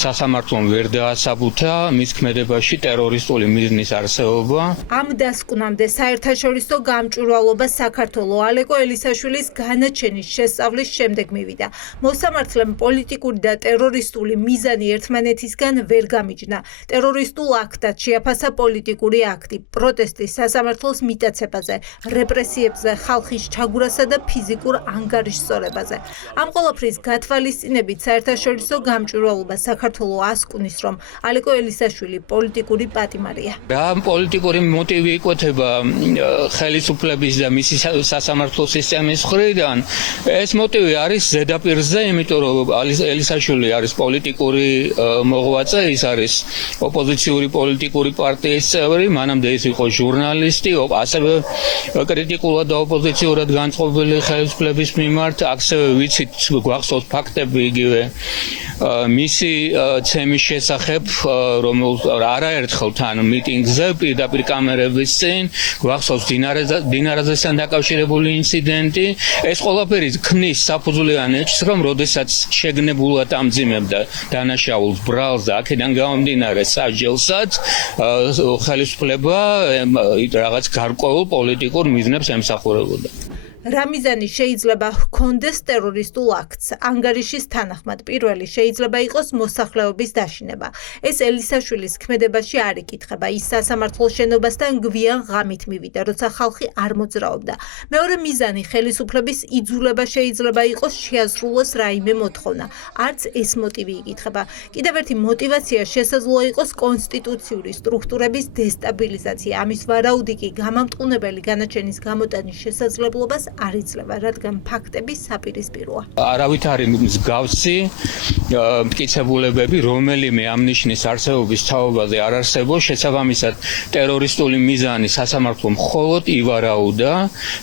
სასამართლომ ვერ დაასაბუთა მის ქმედებაში ტერორისტული მიზნის არსებობა. ამ დასკვნამდე საერთაშორისო გამჭვირვალობა საქართველოს ალეკო ელისაშვილის განაჩენის შესწავლის შემდეგ მივიდა. მოსამართლემ პოლიტიკური და ტერორისტული მიზანი ერთმანეთისგან ვერ გამიჯნა. ტერორისტულ აქტად შეაფასა პოლიტიკური აქტი, პროტესტი სასამართლოს მიტაცებაზე, რეპრესიებზე, ხალხის ჩაგვრასა და ფიზიკურ ანგარიშსწორებაზე. ამ ყველაფრის გათვალისწინებით საერთაშორისო გამჭვირვალობა საქართველოს ასკუნის, რომ ალეკო ელისაშვილი პოლიტიკური პატიმარია. რა პოლიტიკური მოტივი იკვეთება ხელისუფლების და მისი სასამართლო სისტემის მხრიდან? ეს მოტივი არის ზედაპირზე, იმიტომ რომ ელისაშვილი არის პოლიტიკური მოღვაწე, ის არის ოპოზიციური პოლიტიკური პარტიის წევრი, მანამდე ის იყო ჟურნალისტი, ასევე კრიტიკულად და ოპოზიციურად განწყობილი ხელისუფლების მიმართ, ასევე ვიცით, გვახსოვს ფაქტები იგივე მისი ცემის შესახებ, რომელს არაერთხელ თან მიტინგზე პირდაპირ კამერების წინ გვახსოვს დინარაძესთან დაკავშირებული ინციდენტი. ეს ყველაფერი ქმნის საფუძვლიან ეჭვს, რომ როდესაც შეგნებულად ამძიმებდა დანაშაულს ბრალს და აქედან გამომდინარე სასჯელსაც, ხელისუფლება რაღაც გარკვეულ პოლიტიკურ მიზნებს ემსახურებოდა. რა მიზანი შეიძლება ჰქონდეს ტერორისტულ აქტს? ანგარიშის თანახმად, პირველი შეიძლება იყოს მოსახლეობის დაშინება. ეს ელისაშვილის ქმედებაში არ იკითხება. ის სასამართლოს შენობასთან გვიან ღამით მივიდა, როცა ხალხი არ მოძრაობდა. მეორე მიზანი ხელისუფლების იძულება შეიძლება იყოს შეაზრულოს რაიმე მოთხოვნა. არც ეს მოტივი იკითხება. კიდევ ერთი მოტივაცია შესაძლოა იყოს კონსტიტუციური სტრუქტურების დესტაბილიზაცია. ამის ვარაუდი კი გამამტყუნებელი განაჩენის გამოტანის შესაძლებლობას არ იძლევა, რადგან ფაქტები საპირისპიროა. არავით არის მსგავსი მტკიცებულებები, რომელიმე ამ ნიშნის არსებობის თაობაზე არ არსებობს, შესაბამისად ტერორისტული მიზანი სასამართლომ მხოლოდ ივარაუდა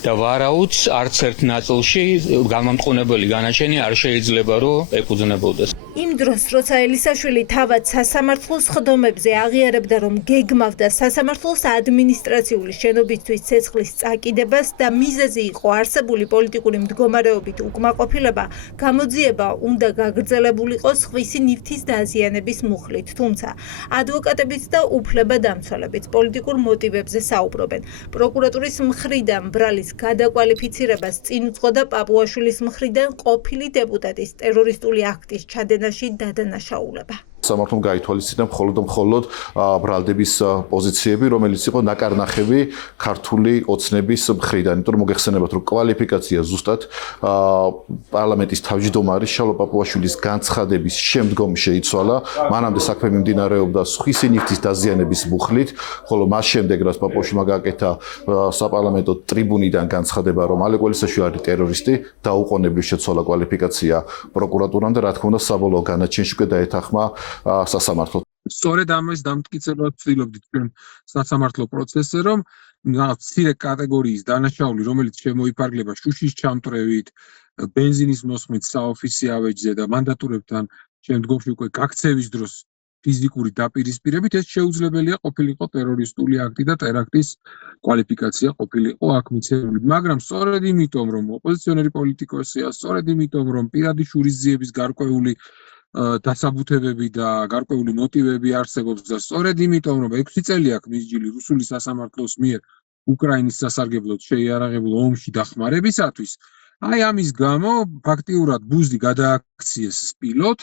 და ვარაუდს არც ერთ ნაწილში გამამტყუნებელი განაჩენი არ შეიძლება რომ ეფუძნებოდეს. იმ დროს, როცა ელისაშვილი თავად სასამართლოს ხდომებზე აღიარებდა, რომ გეგმავდა სასამართლოს ადმინისტრაციული შენობისთვის ცეცხლის წაკიდებას და მიზეზი იყო არსებული პოლიტიკური მდგომარეობით უკმაყოფილება, გამოძიება უნდა გაგრძელებულიყო სხვისი ნივთის დაზიანების მუხლით, თუმცა ადვოკატებიც და უფლებადამცველებიც პოლიტიკურ მოტივებზე საუბრობენ. პროკურატურის მხრიდან ბრალის გადაკვალიფიცირებას წინ უძღოდა პაპუაშვილის მხრიდან ყოფილი დეპუტატის ტერორისტული აქტის ჩადენაში დადანაშაულება. სამართლომ გაითვალისწინა მხოლოდ ბრალდების პოზიციები, რომელიც იყო ნაკარნახები ქართული ოცნების მხრიდან. იმიტომ რომ მოგეხსენებათ, რომ კვალიფიკაცია ზუსტად პარლამენტის თავმჯდომარის შალო პაპუაშვილის განცხადების შემდგომ შეიცვალა. მანამდე საქმე მიმდინარეობდა სხვისი ნივთის დაზიანების მუხლით, ხოლო მას შემდეგ, რაც პაპუაშვილმა გააკეთა საპარლამენტო ტრიბუნიდან განცხადება, რომ ალეკო ელისაშვილი არის ტერორისტი, დაუყოვნებლივ შეცვალა კვალიფიკაცია პროკურატურამ და რა თქმა უნდა საბოლოო განაჩენში უკვე დაეთანხმა სასამართლო. სწორედ ამის დამტკიცებას ვცდილობდით ჩვენ სასამართლო პროცესზე, რომ მცირე კატეგორიის დანაშაული, რომელიც შემოიფარგლება შუშის ჩამტვრევით, ბენზინის მოსხმით საოფისე ავეჯზე და მანდატურებთან შემდგომში უკვე გაქცევის დროს ფიზიკური დაპირისპირებით, ეს შეუძლებელია ყოფილიყო ტერორისტული აქტი და ტერაქტის კვალიფიკაცია ყოფილიყო აქ მიცემული. მაგრამ სწორედ იმიტომ, რომ ოპოზიციონერი პოლიტიკოსია, სწორედ იმიტომ, რომ პირადი შურისძიების გარკვეული დასაბუთებები და გარკვეული მოტივები არსებობს და სწორედ იმიტომ, რომ 6 წელი აქვს მისჯილი რუსული სასამართლოს მიერ უკრაინის სასარგებლოდ შეიარაღებულ ომში დახმარებისათვის, აი ამის გამო ფაქტიურად ბუზი გადააქციეს სპილოთ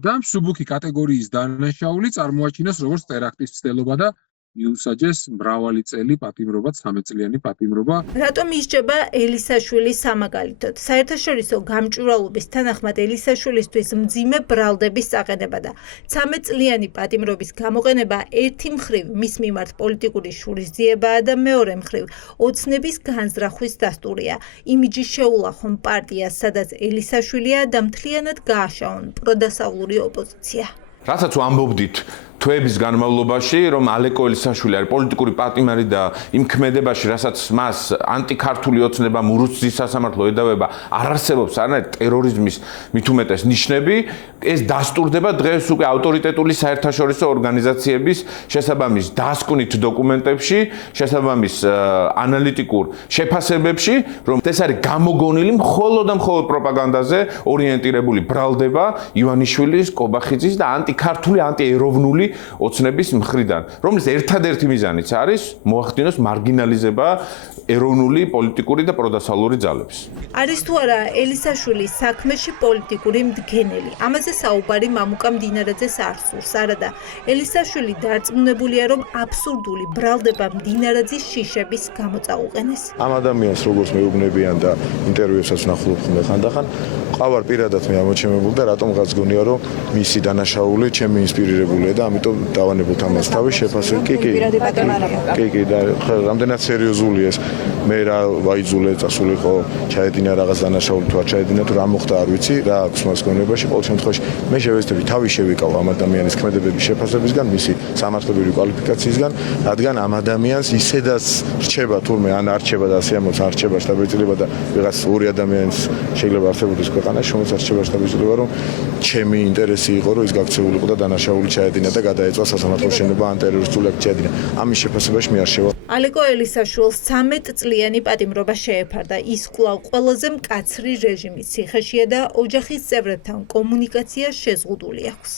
და მსუბუქი კატეგორიის დანაშაული წარმოაჩინეს როგორც ტერაქტის მცდელობა და მიუსაჯეს მრავალი წელი პატიმრობა, 13 წლიანი პატიმრობა. რატომ ისჯება ელისაშვილი სამაგალითოდ? საერთაშორისო გამჭვირვალობის თანახმად ელისაშვილისთვის მძიმე ბრალდების საყენება და 13 წლიანი პატიმრობის გამოყენება ერთი მხრივ მის მიმართ პოლიტიკური შურისძიებაა და მეორე მხრივ ოცნების განზრახვის დასტურია. იმიჯი შეულახონ პარტიას, სადაც ელისაშვილია და მთლიანად გააშაონ პროდასავლური ოპოზიცია. რასაც ვამბობდით თვეების განმავლობაში, რომ ალეკო ელისაშვილი არის პოლიტიკური პატიმარი და იმ ქმედებაში, რასაც მას ანტიქართული ოცნება, მურუცის სასამართლო ედავება, არ არსებობს არანაირი ტერორიზმის მით უმეტეს ნიშნები, ეს დასტურდება დღეს უკვე ავტორიტეტული საერთაშორისო ორგანიზაციების შესაბამის დასკვნით დოკუმენტებში, შესაბამის ანალიტიკურ შეფასებებში, რომ ეს არის გამოგონილი მხოლოდ და მხოლოდ პროპაგანდაზე ორიენტირებული ბრალდება ივანიშვილის, კობახიძის და ანტიქართული, ანტიეროვნული ოცნების მხრიდან, რომლის ერთადერთი მიზანიც არის მოახდინოს მარგინალიზება ეროვნული, პოლიტიკური და პროდასალური ძალების. არის თუ არა ელისაშვილის საქმეში პოლიტიკური მდგენელი. ამაზე საუბარი მამუკა მდინარაძეს არ სურს, არადა ელისაშვილი დარწმუნებულია, რომ აბსურდული ბრალდება მდინარაძის შიშების გამოწაუყენეს. ამ ადამიანს როგორც მეუბნებიან და ინტერვიუებსაც ვნახულობ ხანდახან, ყავარ პირადად მე ამოჩემებული და რატომღაც გონია რომ მისი დანაშაული ჩემი ინსპირირებულია და ამიტომ დავანებოთ ამას თავის შეფასება. კი და რამდენად სერიოზული ეს მე რა ვაიძულე წასულიყო ჩაედინა რაღაც დანაშაული თუ არ ჩაედინა თუ რა მოხდა არ ვიცი რა აქვს მას გონებაში ყოველ შემთხვევაში მე შევეცდები თავის შევიკავ ამ ადამიანის ქმედებების შეფასებისგან მისი სამართლებრივი კვალიფიკაციისგან რადგან ამ ადამიანს ისედაც რჩება თურმე ან არ რჩება და ასე ამბობს არ რჩება შტაბ-ბიჭდება და ვიღაც ორი ადამიანის შეიძლება არსებობდეს ქვეყანაში რომელსაც რჩება შტაბ-ბიჭდება რომ ჩემი ინტერესი იყო რომ ის გაქცეულიყო და დანაშაული ჩაედინა და გადაეწვა სასამართლოს შენობა ან ტერორისტული აქტი ჩაედინა ამის შეფასებაში მე არ შევა ალეკო ელისაშვილს 13 წლიანი პატიმრობა შეეფარდა. ის კვლავ ყველაზე მკაცრი რეჟიმის ციხეშია და ოჯახის წევრებთან კომუნიკაცია შეზღუდული აქვს.